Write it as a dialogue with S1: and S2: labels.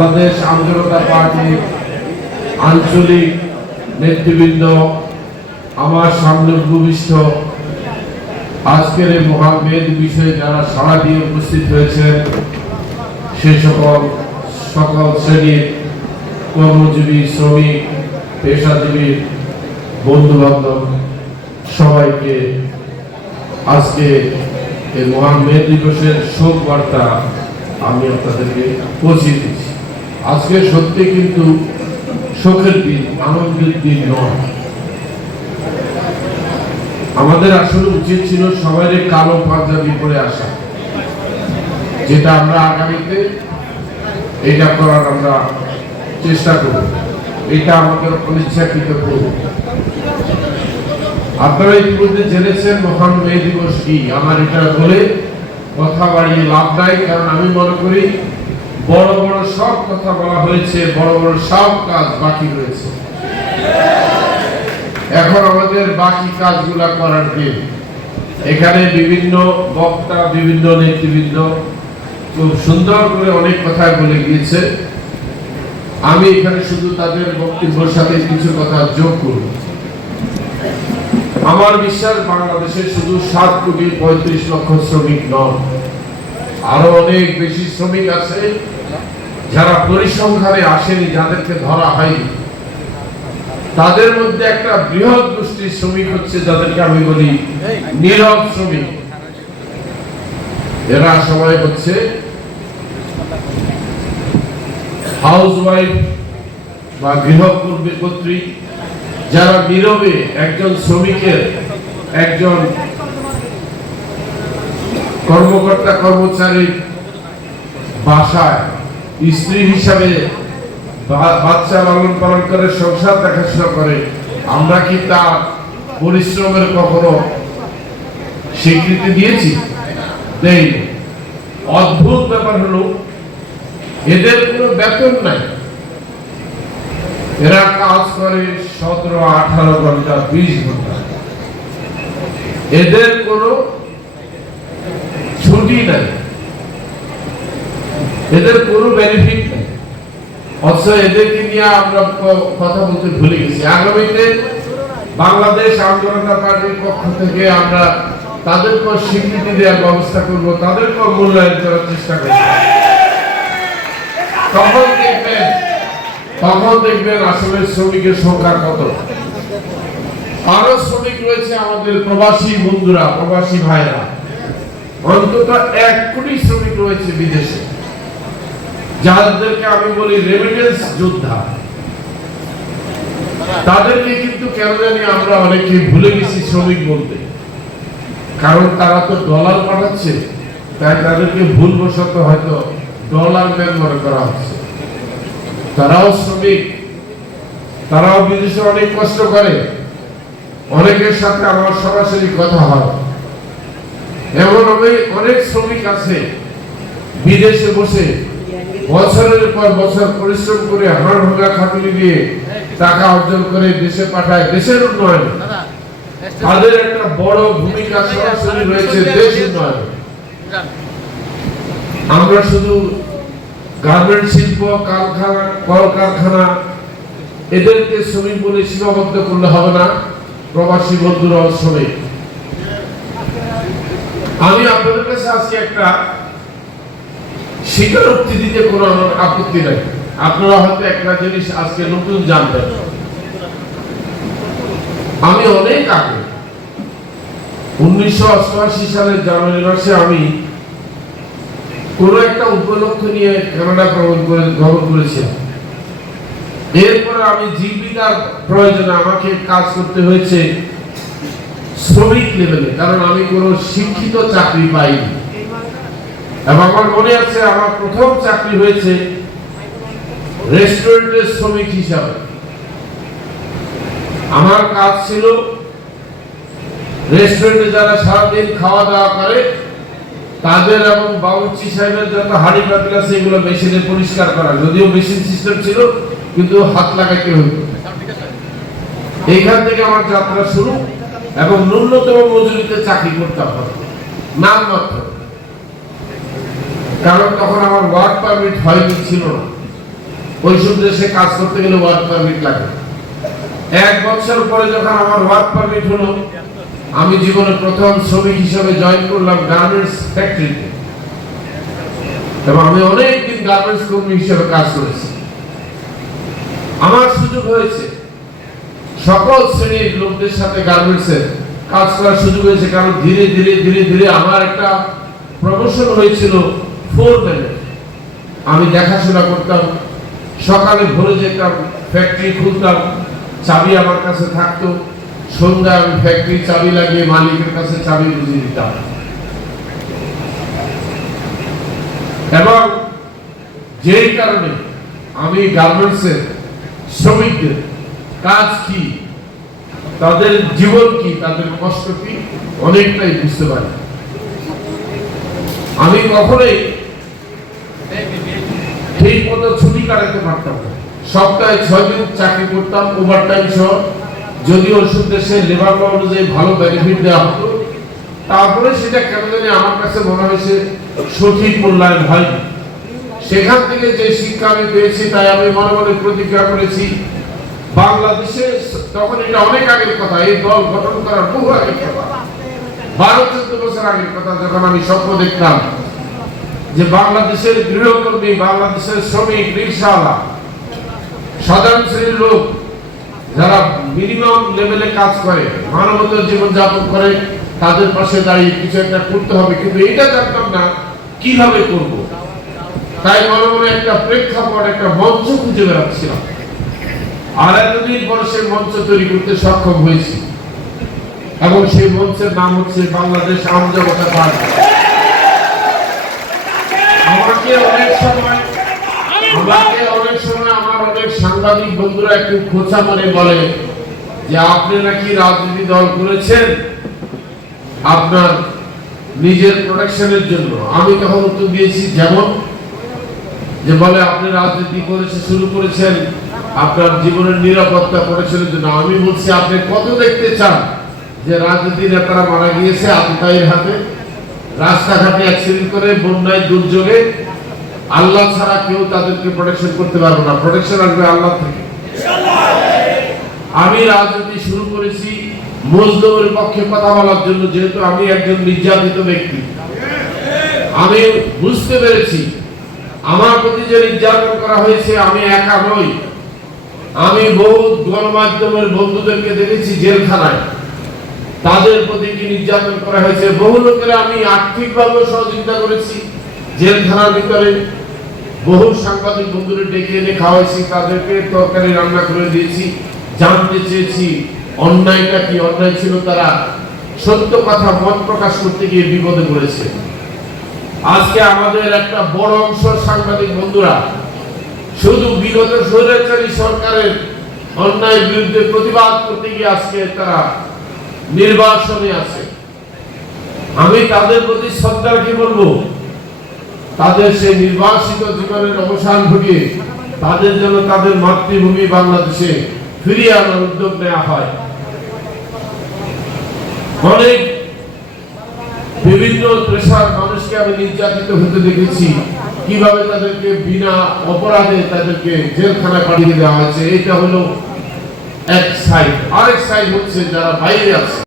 S1: বাংলাদেশ আন্দোলনতা পার্টির আঞ্চলিক নেতৃবৃন্দ, আমার সামনে উপবিষ্ট আজকের এই মহামেদ বিষয়ে যারা সাড়া দিয়ে উপস্থিত হয়েছেন, সে সকল সকল শ্রেণির কর্মজীবী, শ্রমিক, পেশাজীবী বন্ধু বান্ধব সবাইকে আজকে এই মহান মে দিবসের শোক বার্তা আমি আপনাদেরকে পৌঁছে দিচ্ছি। আজকে সত্যি কিন্তু শোকের দিন, আনন্দের দিন নয়। আমাদের আসলে উচিত ছিল সবাই কালো পাঞ্জাবি পরে আসা। যেটা আমরা আগামীতে এটা করার আমরা চেষ্টা করব। এটা আমাদের অনিচ্ছাকৃত করব। আপনারা ইতিমধ্যে জেনেছেন, মহান মে দিবস কি? আমার এটা বলে কথা বাড়িয়ে লাভ নাই, কারণ আমি মনে করি বড় বড় সব কথা বলা হয়েছে, বড় বড় সব কাজ বাকি রয়েছে। এখন আমাদের বাকি কাজগুলা করার দিন। এখানে বিভিন্ন বক্তা, বিভিন্ন নেতৃবৃন্দ খুব সুন্দর করে অনেক কথা বলে গিয়েছে। আমি এখানে শুধু তাদের বক্তব্যের সাথে কিছু কথা যোগ করব আমার বিশ্বাস, বাংলাদেশে শুধু সাত কোটি পঁয়ত্রিশ লক্ষ শ্রমিক নন আরও অনেক বেশি শ্রমিক আছে যারা পরিসংখ্যানে আসেনি, যাদেরকে ধরা হয়নি। তাদের মধ্যে একটা বৃহৎ গোষ্ঠীর শ্রমিক হচ্ছে যাদেরকে আমি বলি নীরব শ্রমিক। এরা সবাই হচ্ছে হাউস ওয়াইফ বা গৃহকর্মী কর্তৃক, যারা নীরবে একজন শ্রমিকের একজন কর্মকর্তা কর্মচারীর বাসায় স্ত্রী হিসাবে বাচ্চা লালন পালন করে, সংসার দেখাশোনা করে, আমরা কি তার পরিশ্রমের কখনো স্বীকৃতি দিয়েছি? অদ্ভুত ব্যাপার হলো, এদের কোনো বেতন নাই। এরা কাজ করে সতেরো, আঠারো ঘণ্টা, বিশ ঘণ্টা। এদের কোনো ছুটি নাই এদের কোনো বেনিফিট নেই। অথচ এদেরকে নিয়ে আমরা কথা বলতে ভুলে গেছি। আগামীতে বাংলাদেশ আন্দোলনতা পার্টির পক্ষ থেকে আমরা তাদেরকে স্বীকৃতি দেওয়ার ব্যবস্থা করব তাদেরকে মূল্যায়ন করার চেষ্টা করব। তখন দেখবেন তখন দেখবেন আসলে শ্রমিকের সংখ্যা কত। আরও শ্রমিক রয়েছে আমাদের প্রবাসী বন্ধুরা, প্রবাসী ভাইরা অন্তত এক কোটি শ্রমিক রয়েছে বিদেশে। যাদেরকে আমি বলি রেমিটেন্স যোদ্ধা। তাদেরকে কিন্তু কেন জানি আমরা অনেকে ভুলে গেছি শ্রমিক বলতে। কারণ তারা তো ডলার পাঠাচ্ছে, তাই তাদেরকে ভুলবশত হয়তো ডলার ম্যান মনে করা হচ্ছে। তারাও শ্রমিক, তারাও বিদেশে অনেক কষ্ট করে। অনেকের সাথে আমার সরাসরি কথা হয়। এমন অনেক শ্রমিক আছে, বিদেশে বসে বছরের পর বছর পরিশ্রম করে হাড় ভাঙা খাটুনি দিয়ে টাকা অর্জন করে দেশে পাঠায়, দেশের উন্নয়ন। তাদের একটা বড় ভূমিকা সরাসরি রয়েছে দেশ উন্নয়নে। আমরা শুধু গার্মেন্ট শিল্প, কারখানা, কলকারখানা, এদেরকে শ্রমিক বলে সীমাবদ্ধ করলে হবে না। প্রবাসী বন্ধুরাও শ্রমিক। আমি আপনাদের কাছে আজকে একটা স্বীকারোক্তি দিতে কোনো আমার আপত্তি নাই। আপনারা হয়তো একটা জিনিস আজকে নতুন জানবেন। আমি অনেক আগে, উনিশশো অষ্টআশি সালের জানুয়ারি মাসে আমি কোন একটা উপলক্ষ নিয়ে কানাডা ভ্রমণ করে ভ্রমণ করেছিলাম। এরপরে আমি জীবিকার প্রয়োজনে আমাকে কাজ করতে হয়েছে। শ্রমিক লেভেলে কারণ আমি কোনো শিক্ষিত চাকরি পাইনি। এবং আমার মনে আছে, আমার প্রথম চাকরি হয়েছে রেস্টুরেন্টের শ্রমিক হিসাবে। আমার কাজ ছিল রেস্টুরেন্টে যারা সারাদিন খাওয়া দাওয়া করে, তাদের এবং বাবুর্চি সাহেবের যত হাড়ি পাতিল আছে, এগুলো মেশিনে পরিষ্কার করা। যদিও মেশিন সিস্টেম ছিল, কিন্তু হাত লাগাইতে হতো। এইখান থেকে আমার যাত্রা শুরু। এবং ন্যূনতম মজুরিতে চাকরি করতে হবে নাম মাত্র। কারণ তখন আমার ওয়ার্ক পারমিট হয়নি, ছিল না। ওইসব দেশে কাজ করতে গেলে ওয়ার্ক পারমিট লাগে। এক বছর পরে যখন আমার ওয়ার্ক পারমিট হলো, আমি জীবনে প্রথম শ্রমিক হিসেবে জয়েন করলাম গার্মেন্টস ফ্যাক্টরিতে এবং আমি অনেকদিন গার্মেন্টস কর্মী হিসেবে কাজ করেছি। আমার সুযোগ হয়েছে। সকল শ্রেণির লোকদের সাথে গার্মেন্টসের কাজ করার সুযোগ হয়েছে, কারণ ধীরে ধীরে ধীরে ধীরে আমার একটা প্রমোশন হয়েছিল ফোর ম্যানে আমি দেখাশোনা করতাম, সকালে ভোরে যেতাম ফ্যাক্টরি খুলতাম, চাবি আমার কাছে থাকতো সন্ধ্যা আমি ফ্যাক্টরি চাবি লাগিয়ে মালিকের কাছে চাবি বুঝিয়ে দিতাম। এবং যেই কারণে আমি গার্মেন্টসের শ্রমিকদের কাজ কি? তাদের জীবন কি? তাদের কষ্ট কি? অনেকটাই বুঝতে পারি। আমি কখনোই ঠিক মতো ছুটি কাটাতে পারতাম না। সপ্তাহে ছয় দিন চাকরি করতাম ওভার টাইম সহ। যদিও ওষুধ দেশে লেবার ল অনুযায়ী ভালো বেনিফিট দেওয়া হতো। তারপরে সেটা কেন জানি আমার কাছে মনে হয়েছে সঠিক মূল্যায়ন হয়নি। সেখান থেকে যে শিক্ষা আমি পেয়েছি, তাই আমি মনে মনে প্রতিজ্ঞা করেছি বাংলাদেশে তখন এটা অনেক আগের কথা, এই দল গঠন করার বহু আগের কথা। বারো চোদ্দ বছর আগের কথা, যখন আমি স্বপ্ন দেখতাম যে বাংলাদেশের গৃহকর্মী, বাংলাদেশের শ্রমিক রিক্সাওয়ালা সাধারণ শ্রেণির লোক, যারা মিনিমাম লেভেলে কাজ করে, মানবত জীবন যাপন করে, তাদের পাশে দাঁড়িয়ে কিছু একটা করতে হবে। কিন্তু এটা জানতাম না, কীভাবে করব? তাই মনে মনে একটা প্রেক্ষাপট, একটা মঞ্চ খুঁজে বেড়াচ্ছিলাম। পর সে মঞ্চ তৈরি করতে সক্ষম হয়েছি। এবং সেই মঞ্চের নাম হচ্ছে বাংলাদেশ পার্টি। আমাকে অনেক সময় আমাকে অনেক সময় আমার অনেক সাংবাদিক বন্ধুরা একটু খোঁচা মানে বলে যে আপনি নাকি রাজনীতি দল করেছেন? আপনার নিজের প্রোটেকশনের জন্য। আমি তখন উত্তর দিয়েছি যেমন, যে বলে আপনি রাজনীতি করেছে, শুরু করেছেন আপনার জীবনের নিরাপত্তা প্রোটেকশনের জন্য। আমি বলছি, আপনি কত দেখতে চান যে রাজনীতি নেতারা মারা গিয়েছে আততায়ীর হাতে? রাস্তাঘাটে অ্যাক্সিডেন্ট করে, বন্যায় দুর্যোগে। আল্লাহ ছাড়া কেউ তাদেরকে প্রোটেকশন করতে পারবে না। প্রোটেকশন আসবে আল্লাহ থেকে। আমি রাজনীতি শুরু করেছি মজলুমের পক্ষে কথা বলার জন্য, যেহেতু আমি একজন নির্যাতিত ব্যক্তি। আমি বুঝতে পেরেছি, আমার প্রতি যে নির্যাতন করা হয়েছে, আমি একা নই। আমি বহু গণমাধ্যমের বন্ধুদেরকে দেখেছি জেলখানায়। তাদের প্রতি কি নির্যাতন করা হয়েছে? বহু লোকেরা আমি আর্থিকভাবে সহযোগিতা করেছি জেলখানার ভিতরে। বহু সাংবাদিক বন্ধুদের ডেকে এনে খাওয়াইছি, তাদেরকে তরকারি রান্না করে দিয়েছি, জানতে চেয়েছি অন্যায়টা কি, অন্যায় ছিল তারা। সত্য কথা মত প্রকাশ করতে গিয়ে বিপদে পড়েছে। আজকে আমাদের একটা বড় অংশ সাংবাদিক বন্ধুরা শুধু বিগত স্বৈরাচারী সরকারের অন্যায়ের বিরুদ্ধে প্রতিবাদ করতে গিয়ে আজকে তারা নির্বাসনে আছে। আমি তাদের প্রতি শ্রদ্ধা কি বলব? তাদের সেই নির্বাসিত জীবনের অবসান ঘটিয়ে তাদের জন্য তাদের মাতৃভূমি বাংলাদেশে ফিরিয়ে আনার উদ্যোগ নেওয়া হয়। অনেক বিভিন্ন পেশার মানুষকে আমি নির্যাতিত হতে দেখেছি। কীভাবে তাদেরকে বিনা অপরাধে তাদেরকে জেলখানায় পাঠিয়ে দেওয়া হয়েছে এটা হলো এক সাইড আরেক সাইড হচ্ছে যারা বাইরে আছে।